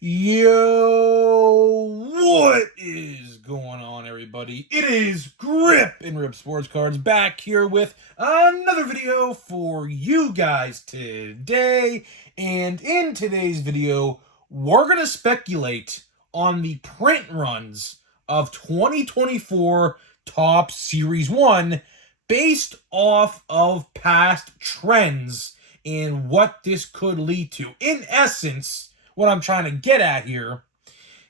Yo, what is going on, everybody? It is Grip and Rip Sports Cards back here with another video for you guys today. And in today's video, we're going to speculate on the print runs of 2024 Topps Series 1 based off of past trends and what this could lead to. In essence, what I'm trying to get at here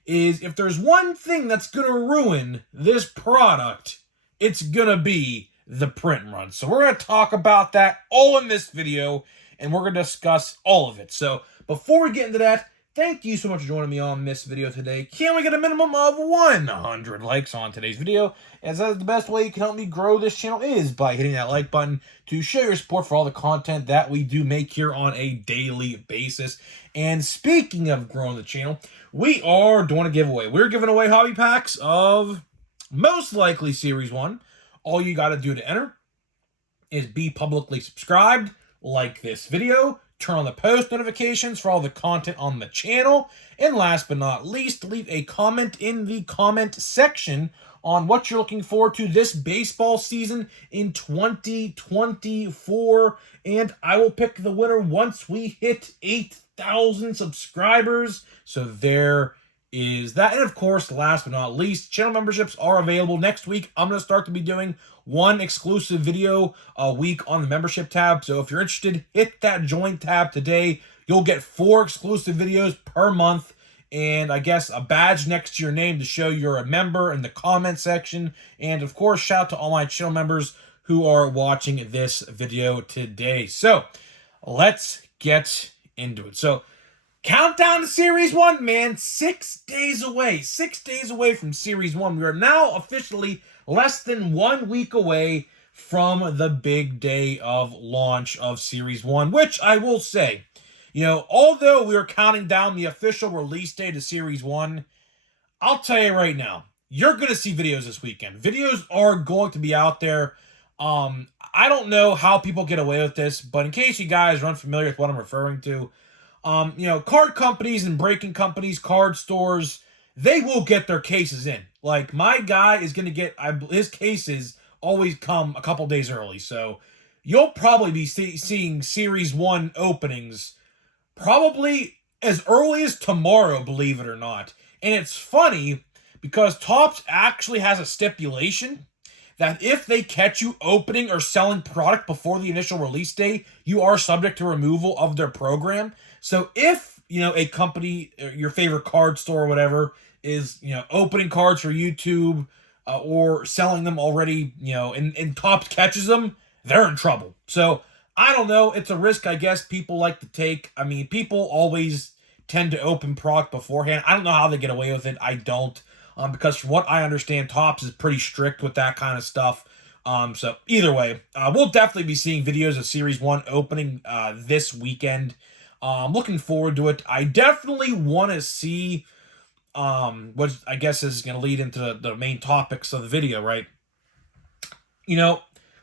is if there's one thing that's going to ruin this product, it's going to be the print run. So we're going to talk about that all in this video, and we're going to discuss all of it. So before we get into that, thank you so much for joining me on this video today. Can we get a minimum of 100 likes on today's video? As that is the best way you can help me grow this channel is by hitting that like button to show your support for all the content that we do make here on a daily basis. And speaking of growing the channel, we are doing a giveaway. We're giving away hobby packs of most likely Series 1. All you got to do to enter is be publicly subscribed, like this video, turn on the post notifications for all the content on the channel, and last but not least, leave a comment in the comment section on what you're looking forward to this baseball season in 2024, and I will pick the winner once we hit 8,000 subscribers. So there is that. And of course, last but not least, channel memberships are available next week. I'm going to start to be doing one exclusive video a week on the membership tab. So if you're interested, hit that join tab today. You'll get 4 exclusive videos per month, and I guess a badge next to your name to show you're a member in the comment section. And of course, shout out to all my channel members who are watching this video today. So let's get into it. So countdown to Series 1, man. 6 days away. 6 days away from Series 1. We are now officially less than 1 week away from the big day of launch of Series 1, which I will say, although we are counting down the official release date of Series 1, I'll tell you right now, you're going to see videos this weekend. Videos are going to be out there. I don't know how people get away with this, but in case you guys are unfamiliar with what I'm referring to, card companies and breaking companies, card stores, they will get their cases in. Like, my guy is going to get, his cases always come a couple days early. So you'll probably be seeing Series 1 openings probably as early as tomorrow, believe it or not. And it's funny because Topps actually has a stipulation that if they catch you opening or selling product before the initial release date, you are subject to removal of their program. So if, a company, your favorite card store or whatever, is, opening cards for YouTube or selling them already, and Topps catches them, they're in trouble. So I don't know. It's a risk, I guess, people like to take. I mean, people always tend to open product beforehand. I don't know how they get away with it. I don't. Because from what I understand, Topps is pretty strict with that kind of stuff. So either way, we'll definitely be seeing videos of Series 1 opening this weekend. Looking forward to it. I definitely want to see what I guess is going to lead into the main topics of the video, right?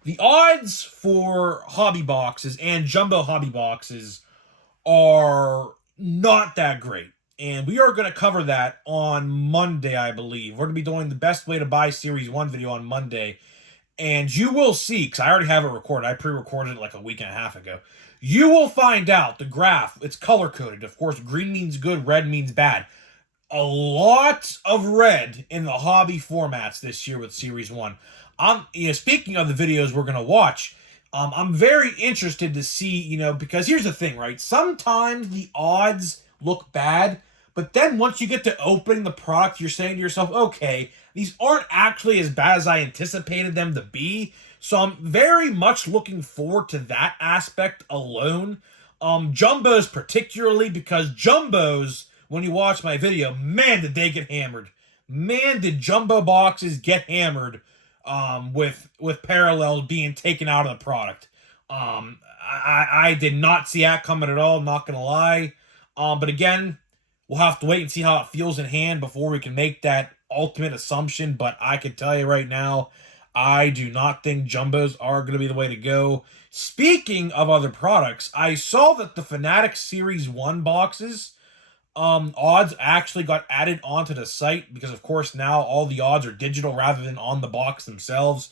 The odds for hobby boxes and jumbo hobby boxes are not that great. And we are going to cover that on Monday, I believe. We're going to be doing the best way to buy Series 1 video on Monday. And you will see, because I already have it recorded. I pre-recorded it like a week and a half ago. You will find out the graph. It's color-coded. Of course, green means good, red means bad. A lot of red in the hobby formats this year with Series 1. Speaking of the videos we're going to watch, I'm very interested to see, because here's the thing, right? Sometimes the odds look bad, but then once you get to opening the product, you're saying to yourself, okay, these aren't actually as bad as I anticipated them to be. So I'm very much looking forward to that aspect alone. Jumbos particularly, because jumbos, when you watch my video, man, did they get hammered. Man, did jumbo boxes get hammered with parallels being taken out of the product. I did not see that coming at all, not going to lie. But again, we'll have to wait and see how it feels in hand before we can make that ultimate assumption. But I can tell you right now, I do not think jumbos are going to be the way to go. Speaking of other products, I saw that the Fanatics Series 1 boxes odds actually got added onto the site because, of course, now all the odds are digital rather than on the box themselves.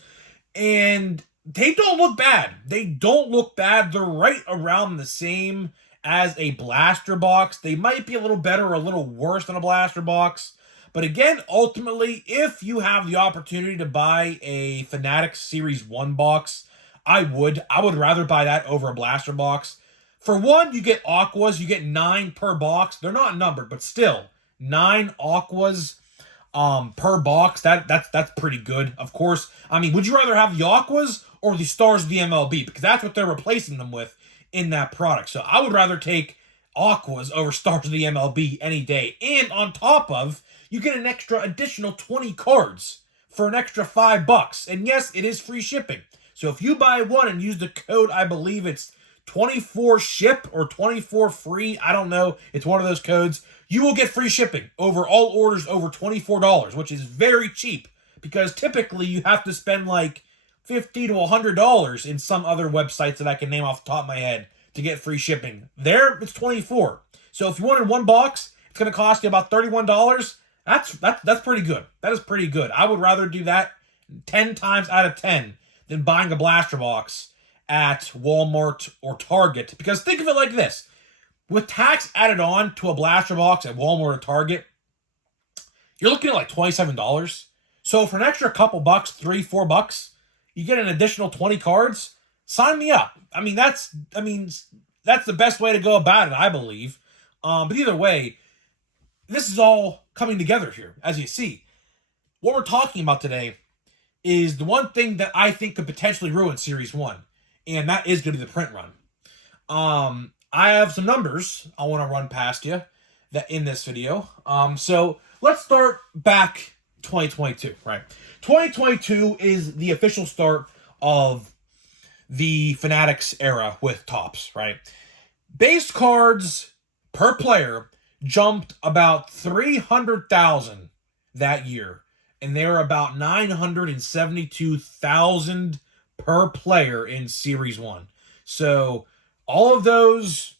And they don't look bad. They don't look bad. They're right around the same as a blaster box. They might be a little better or a little worse than a blaster box. But again, ultimately, if you have the opportunity to buy a Fanatics Series 1 box, I would. I would rather buy that over a blaster box. For one, you get aquas. You get 9 per box. They're not numbered, but still, 9 aquas per box. That's pretty good. Of course, I mean, would you rather have the aquas or the stars of the MLB? Because that's what they're replacing them with in that product. So I would rather take aquas over stars of the MLB any day. And on top of, you get an extra additional 20 cards for an extra $5. And yes, it is free shipping. So if you buy one and use the code, I believe it's 24 ship or 24 free, I don't know, it's one of those codes, you will get free shipping over all orders over $24, which is very cheap because typically you have to spend like $50 to $100 in some other websites that I can name off the top of my head to get free shipping. There, it's 24. So if you wanted one box, it's going to cost you about $31. That's pretty good. That is pretty good. I would rather do that 10 times out of 10 than buying a blaster box at Walmart or Target. Because think of it like this. With tax added on to a blaster box at Walmart or Target, you're looking at like $27. So for an extra couple bucks, $3-4, you get an additional 20 cards. Sign me up. That's the best way to go about it, I believe. But either way, this is all coming together here, as you see. What we're talking about today is the one thing that I think could potentially ruin Series 1, and that is going to be the print run. I have some numbers I want to run past you that in this video. So let's start back 2022, right? 2022 is the official start of the Fanatics era with Topps, right? Base cards per player jumped about 300,000 that year, and they were about 972,000 per player in Series 1. So all of those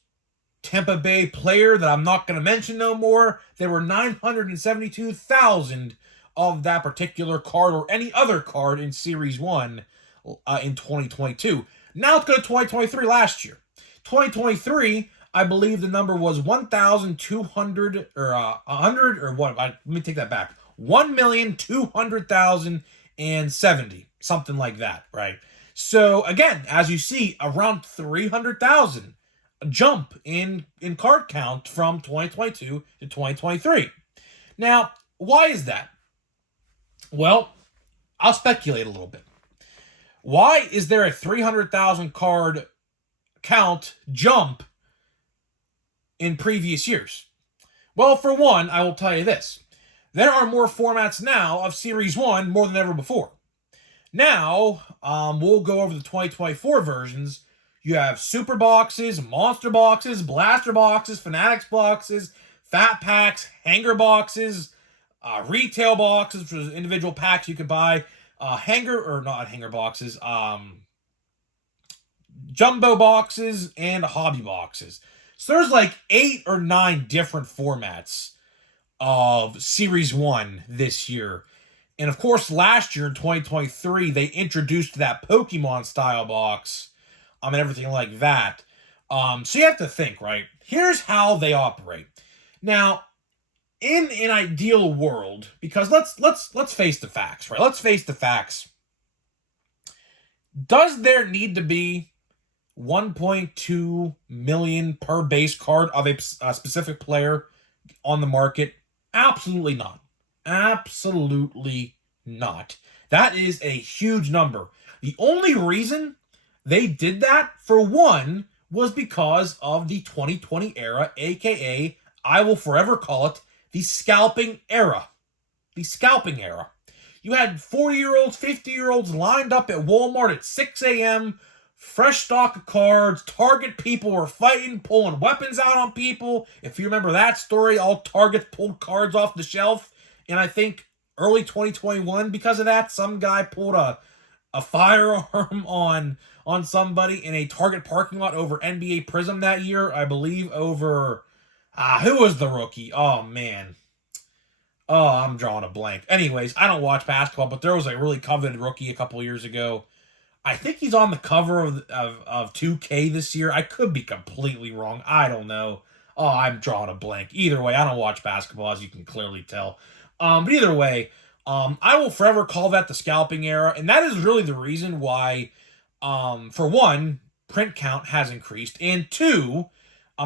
Tampa Bay player that I'm not going to mention no more, there were 972,000 of that particular card or any other card in Series 1 in 2022. Now let's go to 2023 last year. 2023, I believe the number was 1,200 or 100 or what? Let me take that back. 1,200,070, something like that, right? So again, as you see, around 300,000 jump in card count from 2022 to 2023. Now, why is that? Well, I'll speculate a little bit. Why is there a 300,000 card count jump in previous years? Well, for one, I will tell you this. There are more formats now of Series 1 more than ever before. Now, we'll go over the 2024 versions. You have super boxes, monster boxes, blaster boxes, Fanatics boxes, fat packs, hanger boxes, retail boxes, which is individual packs you could buy, jumbo boxes, and hobby boxes. So there's like 8 or 9 different formats of Series 1 this year. And of course, last year in 2023, they introduced that Pokemon style box and everything like that. So you have to think, right? Here's how they operate. Now, in an ideal world, because let's face the facts, right? Let's face the facts. Does there need to be 1.2 million per base card of a specific player on the market? Absolutely not. Absolutely not. That is a huge number. The only reason they did that, for one, was because of the 2020 era, aka, I will forever call it, the scalping era. The scalping era. You had 40-year-olds, 50-year-olds lined up at Walmart at 6 a.m., fresh stock of cards. Target people were fighting, pulling weapons out on people. If you remember that story, all Targets pulled cards off the shelf. And I think early 2021, because of that, some guy pulled a firearm on somebody in a Target parking lot over NBA Prism that year. I believe over, Who was the rookie? Oh, man. Oh, I'm drawing a blank. Anyways, I don't watch basketball, but there was a really coveted rookie a couple years ago. I think he's on the cover of 2K this year. I could be completely wrong. I don't know. Oh, I'm drawing a blank. Either way, I don't watch basketball, as you can clearly tell. But either way, I will forever call that the scalping era, and that is really the reason why, for one, print count has increased, and two,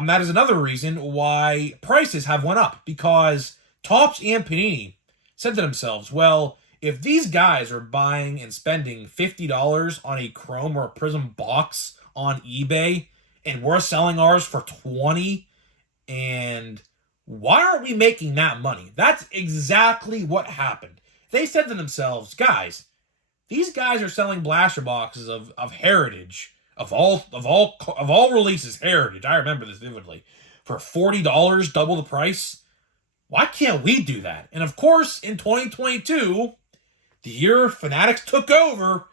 that is another reason why prices have went up, because Topps and Panini said to themselves, well, if these guys are buying and spending $50 on a Chrome or a Prism box on eBay, and we're selling ours for 20, and why aren't we making that money? That's exactly what happened. They said to themselves, guys, these guys are selling blaster boxes of Heritage, of all releases Heritage. I remember this vividly, for $40, double the price. Why can't we do that? And of course, in 2022, the year Fanatics took over,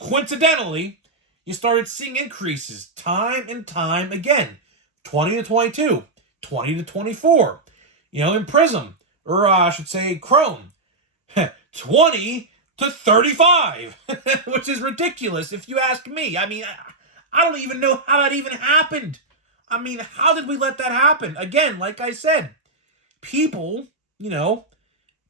coincidentally, you started seeing increases time and time again. 20 to 22, 20 to 24. In Prism, or I should say Chrome, 20 to 35, which is ridiculous if you ask me. I mean, I don't even know how that even happened. I mean, how did we let that happen? Again, like I said, people,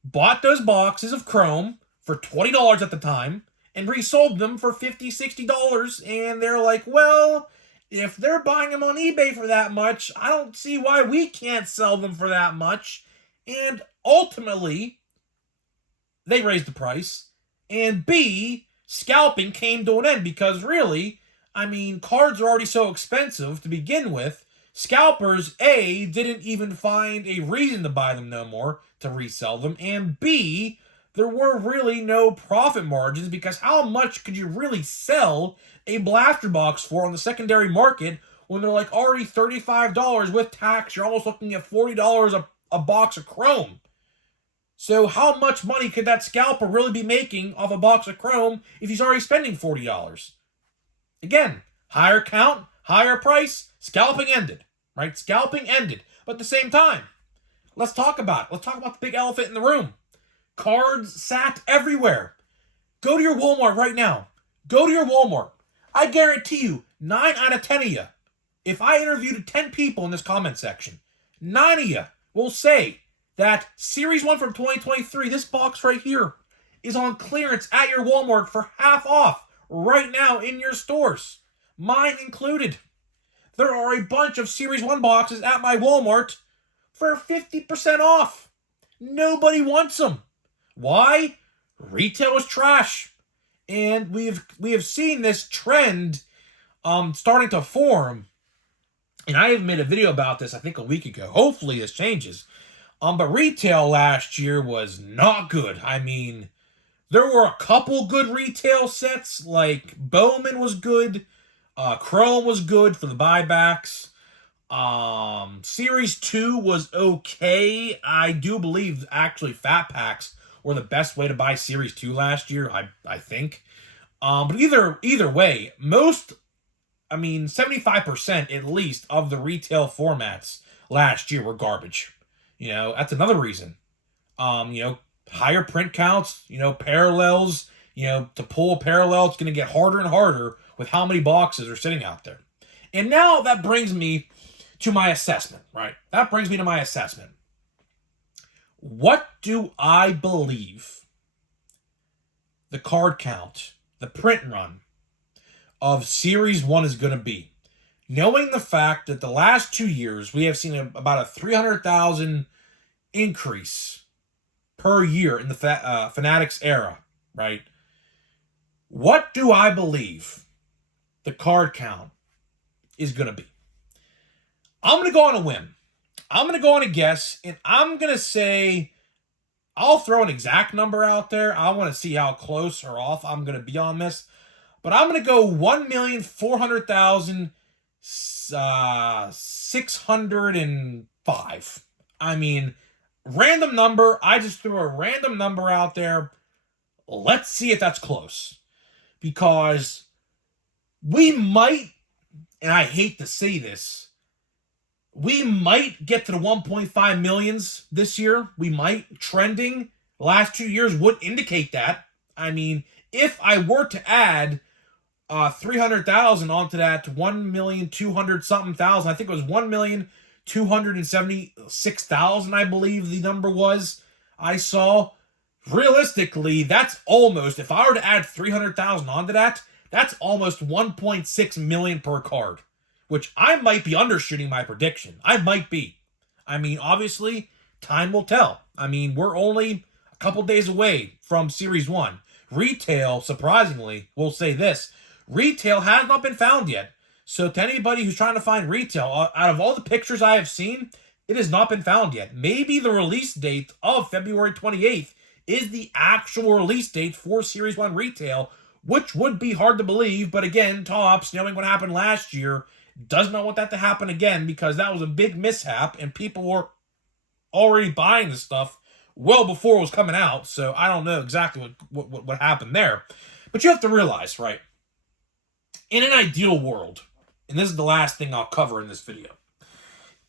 bought those boxes of Chrome for $20 at the time and resold them for $50, $60, and they're like, well, if they're buying them on eBay for that much, I don't see why we can't sell them for that much. And ultimately, they raised the price. And B, scalping came to an end, because really, I mean, cards are already so expensive to begin with. Scalpers, A, didn't even find a reason to buy them no more, to resell them, and B, there were really no profit margins, because how much could you really sell a blaster box for on the secondary market when they're like already $35 with tax? You're almost looking at $40 a box of Chrome. So how much money could that scalper really be making off a box of Chrome if he's already spending $40? Again, higher count, higher price, scalping ended, right? Scalping ended. But at the same time, let's talk about it. Let's talk about the big elephant in the room. Cards sat everywhere. Go to your Walmart right now. Go to your Walmart. I guarantee you, 9 out of 10 of you, if I interviewed 10 people in this comment section, 9 of you will say that Series 1 from 2023, this box right here, is on clearance at your Walmart for half off right now in your stores. Mine included. There are a bunch of Series 1 boxes at my Walmart for 50% off. Nobody wants them. Why? Retail is trash. And we have seen this trend starting to form. And I even made a video about this, I think, a week ago. Hopefully this changes. But retail last year was not good. I mean, there were a couple good retail sets, like Bowman was good, Chrome was good for the buybacks. Series 2 was okay. I do believe, actually, Fat Packs were the best way to buy Series 2 last year, I think. But either way, 75% at least of the retail formats last year were garbage. That's another reason. Higher print counts, parallels, to pull a parallel, it's going to get harder and harder with how many boxes are sitting out there. And now that brings me to my assessment, right? That brings me to my assessment. What do I believe the card count, the print run of Series 1 is going to be? Knowing the fact that the last 2 years, we have seen about a 300,000 increase per year in the Fanatics era, right? What do I believe the card count is going to be? I'm going to go on a whim. I'm going to go on a guess, and I'm going to say, I'll throw an exact number out there. I want to see how close or off I'm going to be on this. But I'm going to go 1,400,605. I mean, random number. I just threw a random number out there. Let's see if that's close. Because we might, and I hate to say this, We might get to the 1.5 millions this year. We might. Trending the last 2 years would indicate that. I mean, if I were to add 300,000 onto that 1,200,000 something thousand, I think it was 1,276,000, I believe the number was, I saw. Realistically, that's almost, if I were to add 300,000 onto that, that's almost 1.6 million per card, which I might be undershooting my prediction. I might be. I mean, obviously, time will tell. I mean, we're only a couple days away from Series 1. Retail, surprisingly, will say this. Retail has not been found yet. So to anybody who's trying to find retail, out of all the pictures I have seen, it has not been found yet. Maybe the release date of February 28th is the actual release date for Series 1 retail, which would be hard to believe. But again, Topps, knowing what happened last year, does not want that to happen again, because that was a big mishap and people were already buying the stuff well before it was coming out. So I don't know exactly what happened there. But you have to realize, right, in an ideal world, and this is the last thing I'll cover in this video,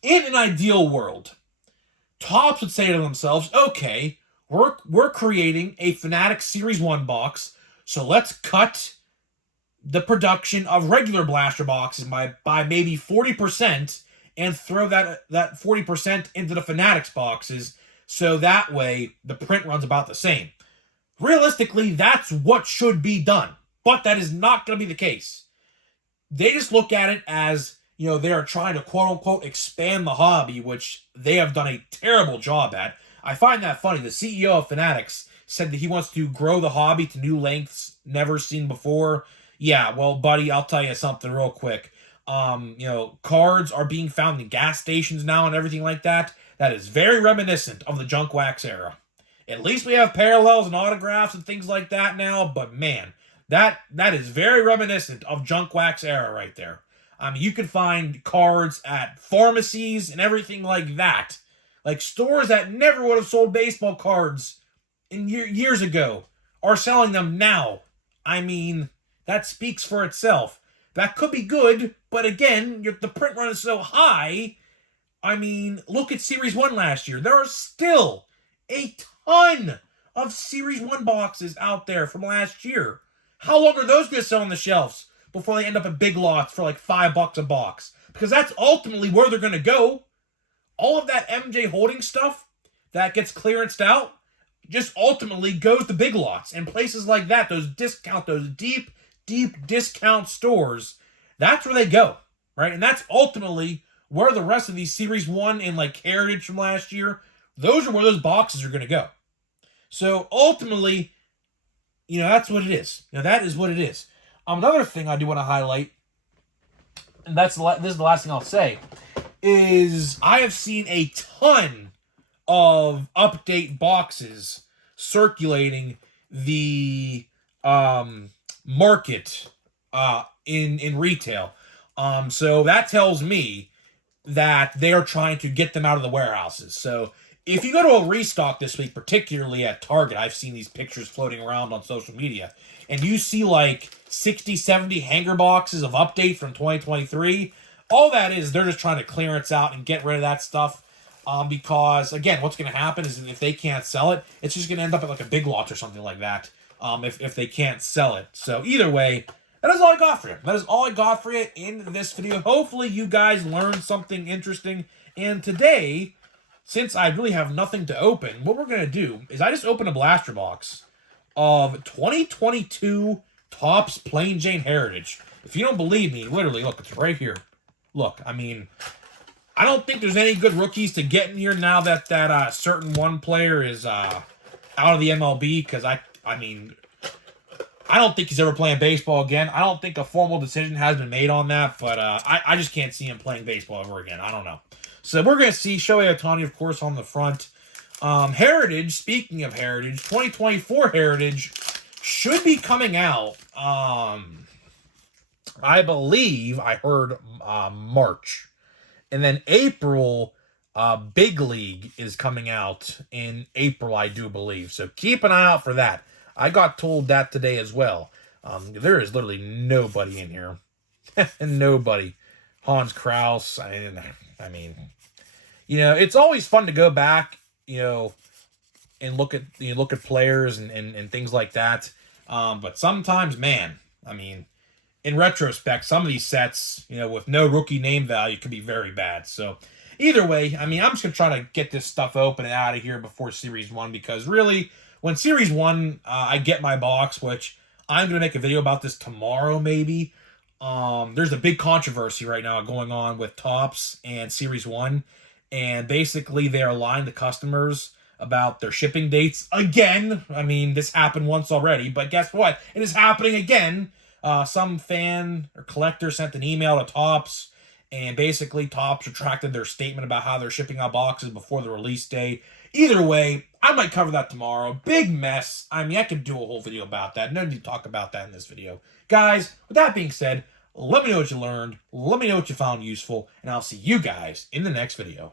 in an ideal world, Topps would say to themselves, okay, we're creating a Fanatics Series 1 box, so let's cut the production of regular blaster boxes by maybe 40% and throw that 40% into the Fanatics boxes, so that way the print runs about the same. Realistically, that's what should be done, but that is not going to be the case. They just look at it as, you know, they are trying to quote-unquote expand the hobby, which they have done a terrible job at. I find that funny. The CEO of Fanatics said that he wants to grow the hobby to new lengths never seen before. Yeah, well, buddy, I'll tell you something real quick. Cards are being found in gas stations now and everything like that. That is very reminiscent of the junk wax era. At least we have parallels and autographs and things like that now, but man, that is very reminiscent of junk wax era right there. I mean, you can find cards at pharmacies and everything like that. Like stores that never would have sold baseball cards years ago are selling them now. I mean, that speaks for itself. That could be good, but again, the print run is so high. I mean, look at Series 1 last year. There are still a ton of Series 1 boxes out there from last year. How long are those going to sell on the shelves before they end up at Big Lots for like $5 a box? Because that's ultimately where they're going to go. All of that MJ holding stuff that gets clearanced out just ultimately goes to Big Lots and places like that, those deep discount stores. That's where they go, right? And that's ultimately where the rest of these Series 1 and like Heritage from last year, those are where those boxes are going to go. So ultimately, that's what it is. That is what it is. Another thing I do want to highlight, and this is the last thing I'll say, is I have seen a ton of update boxes circulating the market in retail. So that tells me that they are trying to get them out of the warehouses. So if you go to a restock this week, particularly at Target, I've seen these pictures floating around on social media, and you see like 60, 70 hanger boxes of update from 2023, all that is, they're just trying to clearance out and get rid of that stuff. Because, again, what's going to happen is if they can't sell it, it's just going to end up at like a Big Lots or something like that, if they can't sell it. So either way, that is all I got for you. That is all I got for you in this video. Hopefully you guys learned something interesting. And today, since I really have nothing to open, what we're going to do is I just opened a blaster box of 2022 Topps Plain Jane Heritage. If you don't believe me, literally, look, it's right here. Look, I mean, I don't think there's any good rookies to get in here now that certain one player is out of the MLB, because I don't think he's ever playing baseball again. I don't think a formal decision has been made on that, but I just can't see him playing baseball ever again. I don't know. So we're going to see Shohei Ohtani, of course, on the front. Heritage, speaking of Heritage, 2024 Heritage should be coming out, I believe I heard March. And then April, Big League is coming out in April, I do believe. So keep an eye out for that. I got told that today as well. There is literally nobody in here. Nobody. Hans Kraus. I mean, it's always fun to go back, and look at players and things like that. But sometimes, man, I mean, in retrospect, some of these sets, with no rookie name value can be very bad. So either way, I mean, I'm just going to try to get this stuff open and out of here before Series 1, because really, when Series 1, I get my box, which I'm going to make a video about this tomorrow, maybe. There's a big controversy right now going on with Topps and Series 1, and basically they are lying to customers about their shipping dates again. I mean, this happened once already, but guess what? It is happening again. Some fan or collector sent an email to Topps, and basically Topps retracted their statement about how they're shipping out boxes before the release date. Either way, I might cover that tomorrow. Big mess. I mean, I could do a whole video about that. No need to talk about that in this video. Guys, with that being said, let me know what you learned. Let me know what you found useful, and I'll see you guys in the next video.